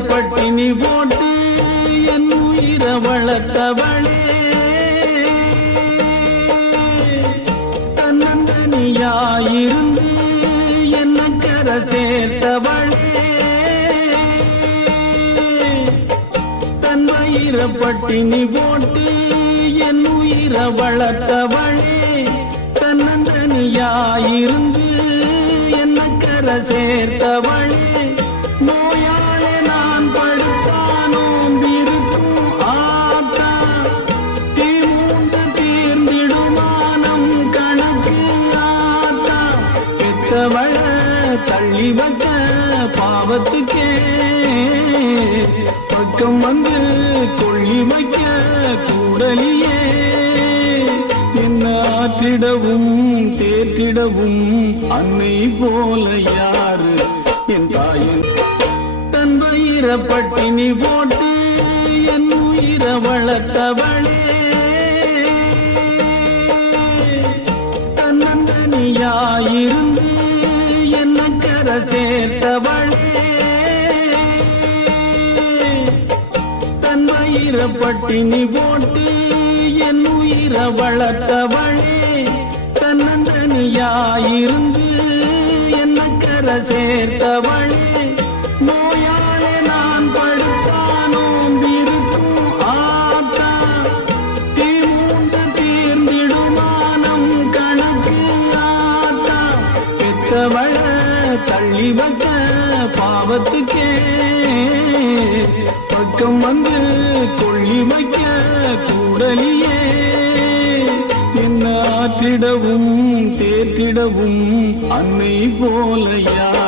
பட்டினி போட்டு என் உயிர வளர்த்தவளே தன்னந்தனியாயிருந்து என்ன கரை சேர்த்தவளே தன் வயிற பட்டினி போட்டு என் உயிர வளர்த்தவளே தன்னந்தனியாயிருந்து என்ன கரை சேர்த்தவளே நோயாலே நான் படுத்தானோம் இருக்கும் ஆத்தா தீமூண்டு தீர்ந்திடுமானம் கணக்கு ஆத்தா பெத்தவள தள்ளி வச்ச பாவத்துக்கே பக்கம் வந்து கொள்ளி வைக்க கூடலியே என்ன ஆற்றிடவும் தேற்றிடவும் அன்னை போல யாரு என் தாயின் தன் வயிற பட்டினி போட்டு என் உயிர வளர்த்தவளே தன்னந்தனியாயிருந்து என்ன கரை சேர்த்தவளே தன் வயிற பட்டினி போட்டு என் உயிர வளர்த்தவளே தன்னந்தனியாயிருந்து என்ன கரை சேர்த்தவளே நோயாலே நான் படுத்தானோம் இருக்கும் ஆத்தா தீமூண்டு தீர்ந்திடுமானம் கணக்கு ஆத்தா பெத்தவள தள்ளி வச்ச பாவத்துக்கே பக்கம் வந்து கொள்ளி வைக்க கூடலியே என்ன ஆற்றிடவும் தேற்றிடவும் அன்னை போல யார்